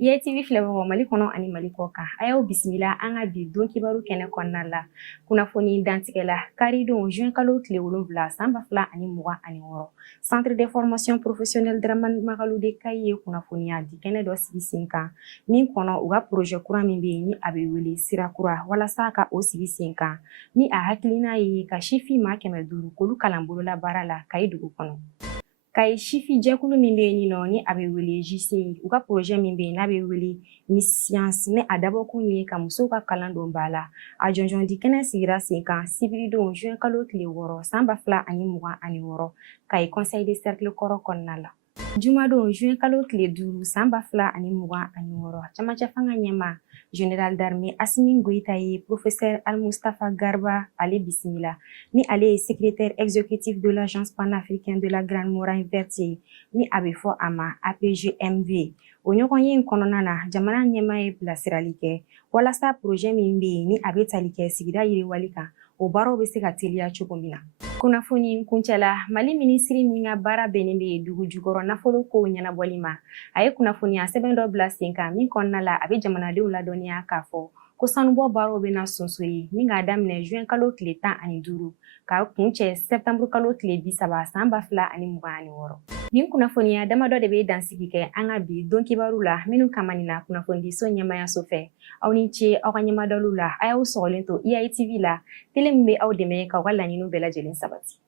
IATV filɛbagaw Mali kɔnɔ ani Mali kɔ kan a y'aw bisimila an ka bi don kibaru kɛnɛ kɔnɔna la. Kunnafoni dantigɛla karidenw juin kalo tile 7 san 2026 Centre de formation professionnelle Dramane Magaloude Kayi ye kunnafoniya di kɛnɛ dɔ sigi sen kan min kɔnɔ u ka projet kura min bɛ yen ni a bɛ wele Sirakura walasa ka o sigi sen kan ni a hakilina ye ka sifin maa 500 k'olu kalan bolola baara la Kayi dugu kɔnɔ. Kayi sifi jɛkulu min bɛ yen nɔ ni a bɛ wele JCI u ka projet min bɛ yen n'a bɛ wele Miss Science ni a dabɔkun ye ka musow ka kalan don ba la a jɔnjɔn di kɛnɛ sigira sen kan sibiridon juin kalo tile 6 san 2026 Kayi conseil de cercle kɔrɔ kɔnɔna la. Jumadon juin kalo tile 5 san 2026 camancɛ fanga ɲɛma Général d'armée Assimi Goïta ye professeur Al-Mustafa Garba ale bisimila ni ale ye secrétaire exécutif de l'agence panafricaine de la Grande Muraille Verte ni a bɛ fɔ a ma APGMV. O ɲɔgɔnye in kɔnɔna na jamana ɲɛma ye bilasirali kɛ walasa projet min bɛ yen ni a bɛ tali kɛ sigida yiriwali kan o baaraw bɛ se ka teliya cogo min na. Kunnafoni kuncɛla Mali minisiri min ka baara bɛnnen bɛ dugu jukɔrɔ nafolo kow ɲɛnabɔli ma a ye kunnafoniya sɛbɛn dɔ bila sen kan min kɔnɔna la a bɛ jamanadenw ladɔnniya k'a fɔ ko sanubɔ baaraw bɛna sonsori ni k'a daminɛ juin kalo tile 15 ka kuncɛ septembre kalo tile 30 san 2026. Nin kunnafoniya damadɔ de bɛ dansigi kɛ an ka bi don kibaru la minnu kama nin na kunnafonidiso ɲɛmayaso fɛ aw ni ce aw ka ɲɛmadalu la a y'aw sɔgɔlen to IATV la télé min bɛ aw dɛmɛ k'aw ka laɲiniw bɛɛ lajɛlen sabati.